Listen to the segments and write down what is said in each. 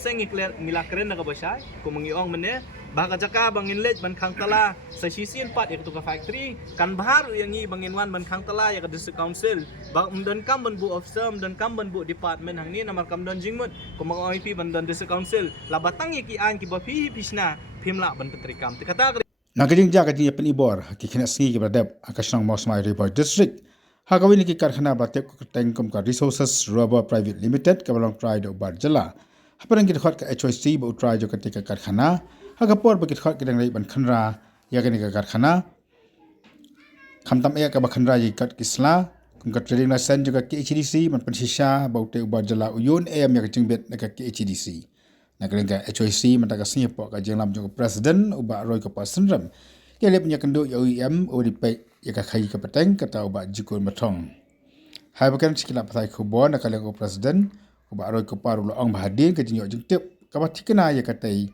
seng ngila keren na kabasay kung mangiong mene baka jaka bangin let ban khang tala sa sisian pat ya ka factory kan baharu yang i bangin wan ban khang tala ya ka district council ba umdan kam ban bu officer umdan kam ban bu department hang ni namar kam don jingmut kung mga OIP ban don district council labatang ki an ki ba pi pisna phimla ban petri kam kata Nagajing jaga di pen ibor ki kena singi ki bradep akasang Mosmai River District hakawini ki karkhana batep ko tengkom ka resources rubber private limited kabalong try do barjala haparang ki khot ka HOC bo try jo katika karkhana hakapor ba ki khot ki dang ban khanra ya ka karkhana khamtam e ka ba khanra yi kat kisla kum ka trading license jo ka HDC man pensisa bo te barjala uyun e am ya ka jingbet ka HDC Nagalingga HOC mantaka sinyepo ka jenglam jong president uba roy ka pasendram kele punya kendo ya UIM uripe ya ka khai ka peteng kata uba jikun matong hai bakan sikila patai khubo nakaleng ko president uba roy ka paru lo ong bahadin ka jinyo jingtip ka batikana ya katai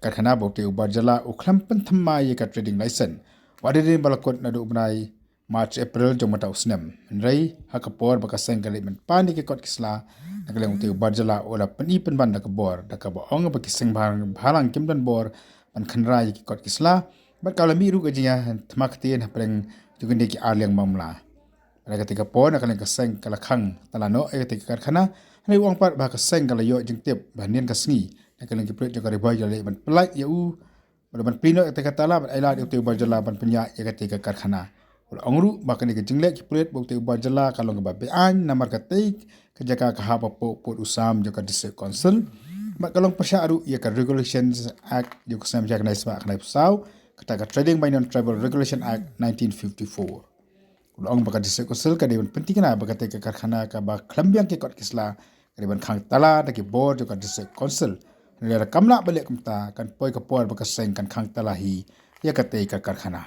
karkhana bote uba jala ukhlam penthama ya ka trading license wadin balakot nadu ubnai March April jong mata usnem nrai hakapor baka sengkali men pani ke kot kisla nakaleng uti barjala ola pani penban dak bor dak ba ong ba kiseng bhalang kimdan bor pan khanra ki kot kisla bat kala mi ru ga jinya thmakti na preng jugende ki arleng mamla pada ketika por nakaleng kaseng kala khang talano e ketika karkhana nei wang pat ba kaseng kala yo jingtip banian kasngi nakaleng ki pret jogari boy jale ban pelai ya u ban plino ketika tala bat aila uti barjala ban penya ya ketika karkhana Ongru makani ke jinglek ki pret bukti ubajala kalong ke babean namar katik ke jaka ka haba pot usam joka district council mak kalong pasyaru ya ka regulations act joka sam jak nai sma kanai pusau kata ka trading by non tribal regulation act 1954 ulong baka district council ka dewan penting na baka te ka karkhana ka ba klambiang ke kot kisla ka dewan khang tala da ki board joka district council nela kamla balik kamta kan poi ka por baka seng kan khang tala hi ya ka te ka karkhana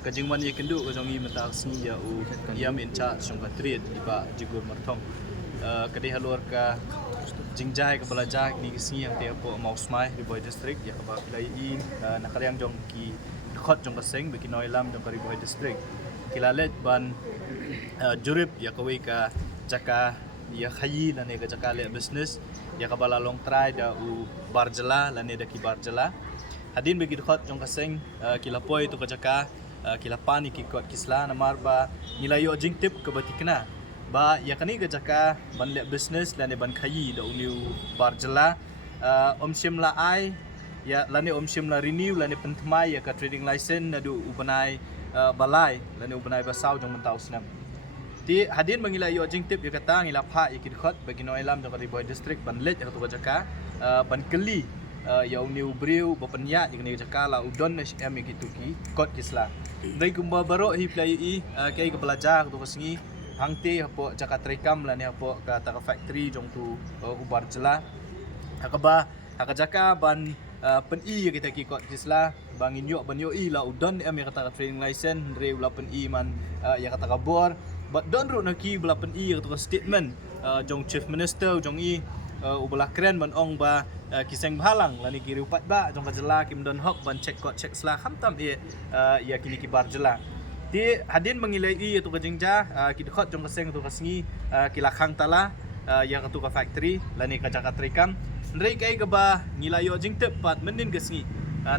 kajingman ye kendu ko jongi mata sni ya u yam in cha song ka trade iba jigur marthong kadi halor ka jingjai ka balaja ni sni yang te po Mosmai River District ya ba lai in nakalyang jong ki khot jong ka seng be ki noilam jong ka River District kilalet ban jurip ya ka we ka jaka ya khayi la ne ka jaka le business ya ka bala long try da u barjala la ne da ki barjala hadin begi khot jong kaseng kila poi tu kajaka kila pani ki kot kisla namar ba nilayo jingtip ke batikna ba yakani kajaka ban le business lane ban khayi da uniu barjala omsimla ai ya lane omsimla renew lane penthmai ya ka trading license nadu ubanai balai lane ubanai basau jong mentau snam ti hadin bangilayo jingtip ya kata ngila pha ikit khot bagi noilam jong River District ban let ya tu kajaka ban keli yang new brew bapenya yang ni jakala udon SM gitu ki kot kisla dai kumba baro hi play i kai ke belajar tu kesengi hangte apo jakat rekam la ni apo ka ta factory jong tu ubar jela akaba akajaka ban pen i kita ki kot kisla bangin yo ban yo i la udon em kata training license re la pen i man ya kata kabor but don ru na ki bla pen i tu statement jong chief minister jong i ubala keren ban ong ba kiseng bhalang lani kiri upat ba jong kajela kim don hok ban check kot check sla khamtam ya kini ki barjela ti hadin mangilai i tu kajingja ki khot jong kaseng tu kasngi kila khang tala ya ka tu ka factory lani ka jaka trikam ndrei kai ka ba ngilayo jing tepat menin kasngi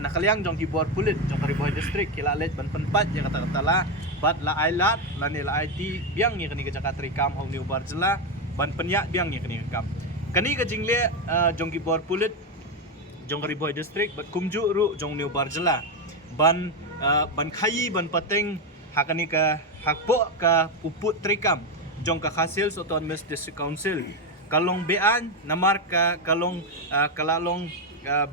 nakalyang jong ki bor pulit jong River District kila let ban penpat ya kata tala bat la ailat lani la IT biang ni kani ka jaka trikam hong ni barjela ban penyak biang ni kani kam kani ka jingle jong ki bor pulit jong River District bat kumju ru jong new barjela ban khayi ban pateng hakani ka hakpo ka uput trikam jong ka Khasil Autonomous District Council kalong bean namar ka kalong kalalong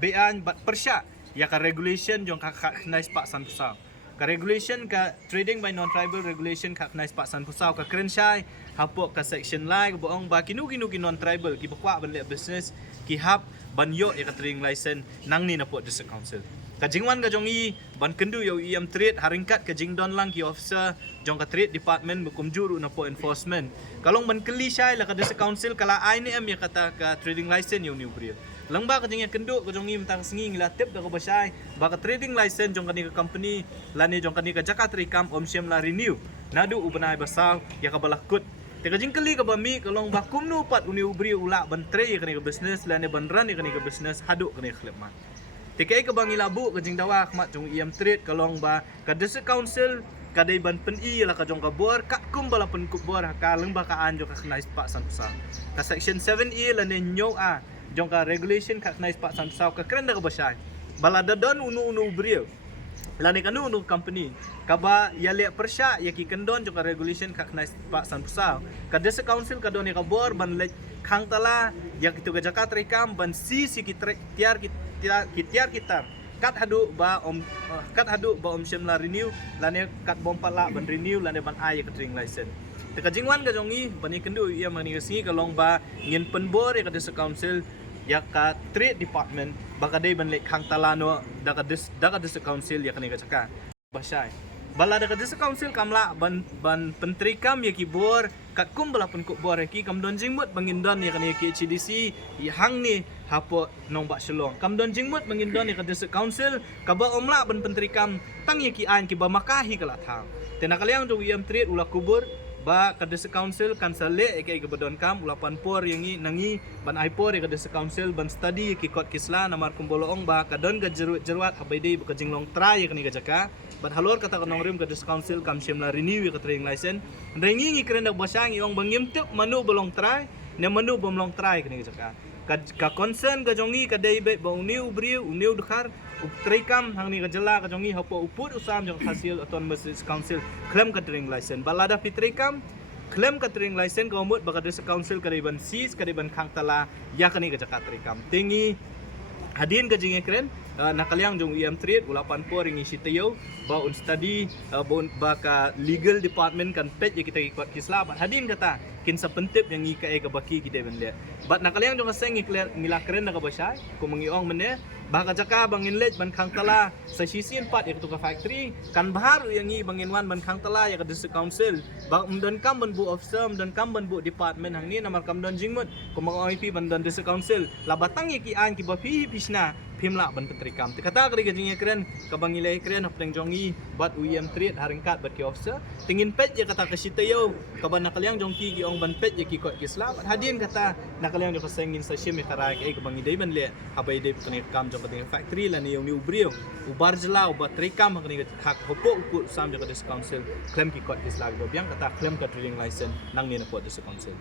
bean bat persya ya ka regulation jong ka khnais pak san pusau ka regulation ka trading by non tribal regulation ka khnais pak san pusau ka krensyai hapo ka section lai ka boong ba kinu ki non tribal ki bakwa ban le business ki hap ban yo ka trading license nang ni na po district council ka jingwan ka jong i ban kendu yo IM trade haringkat ka jingdon lang ki officer jong ka trade department bukum juru na po enforcement kalong ban keli syai la ka district council kala ai ni am ya kata ka trading license yo new breed lang ba ka jing kendu ka jong i mtang singi ngila tip da ko basay ba ka trading license jong kani ka company lani jong kani ka jakat rikam omsyem la renew nadu ubanay basaw ya ka balakut Teka jingkali ka ba mi kalong bakum no pat uni ubri ula bantre ya kani ka business lane banran ya kani ka business haduk kani klip ma. Teka ka bang ilabu ka jing dawa mat jong iam trade kalong ba ka district council kadai ban pen i la ka jong ka bor ka kum bala pen ku bor ka leng ba ka anjo ka knais pa san sa. Ka section 7E lane nyo a jong ka regulation ka knais pa san sa ka kren da ka ba syai. Bala dadon unu ubri lani kanu unu company kaba yale persya yaki kendon jong ka regulation ka knais pa san sa. Ka district council ka don ka bor ban le khang tala yak itu ga jakat rekam ban si tiar kita kat hadu ba om shimla renew lane kat bom pala ban renew lane ban ay ka drink license teka jingwan ga jongi bani kendu ia mani singi kalong ba ngin penbor ya ka district council ya ka trade department baka day ban le khang talano daga district council ya kani ga chaka basay bala daga district council kamla ban pentri kam ya ki bor kat kum bala pun ku bor ki kam don jingmut bangindon ya kani ki HDC hang ni hapo nong ba shalong kam don jingmut bangindon ya ka district council kaba omla ban pentri kam tang ya ki an ki ba makahi kala thang tena kalyang jo yam trade ula kubur ba ka district council kan sale ke gabadon kam ula panpor yang nangi ban aipor ka district council ban study ki kot kisla namar kumboloong ba ka don ga jerwat habayde ba ka jinglong try ka ni ga jaka ban halor kata ka nongrim ka district council kam shimla renew ka training license rengi ngi kren dak basang iong bangim tuk manu bolong try ne manu bomlong try ka ni ga jaka ka concern ga jongi ka dai be ba uniu briu uniu dukhar Trikam hang ni kajela ka jongi hapo uput usam jong hasil autonomous council claim ka training license balada fitrikam claim ka training license ka umut baka district council ka ban sis ka ban khang tala ya ka ni ka jaka trikam tingi hadin ka jinge kren nakalyang jong iam trade ula panpor ringi sitayo ba un study ba ka legal department kan pet ya kita ikut kisla bat hadin kata kin sa pentip yang ika ka baki kita ben le bat nakalyang jong aseng ngila kren na ka basay kung mangiong mene baka jaka bangin lej ban khang tala sa sisin pat ya ka factory kan bahar yang i bangin wan ban khang tala ya ka district council ba umdon kam ban bu officer umdon kam ban bu department hang ni namar kam don jingmut kung mga OIP ban don district council labatang ki an ki ba pisna pimla ban petrikam kata kari gajing keren kabang ilay keren hapteng jongi bat UEM trade haringkat bat ki officer tingin pet ya kata kasitayo kaban nakalyang jongki gi ong ban pet ya ki kot kisla bat hadin kata nakalyang jo kasengin sa shim ya karay kay kabang iday ban le habay day putani kam jo kating factory lan yung ni ubrio ubar jela ubat trikam kani hak hopo ukut sam jo ka district council claim ki kot kisla go biang kata claim ka trading license nang ni na po district council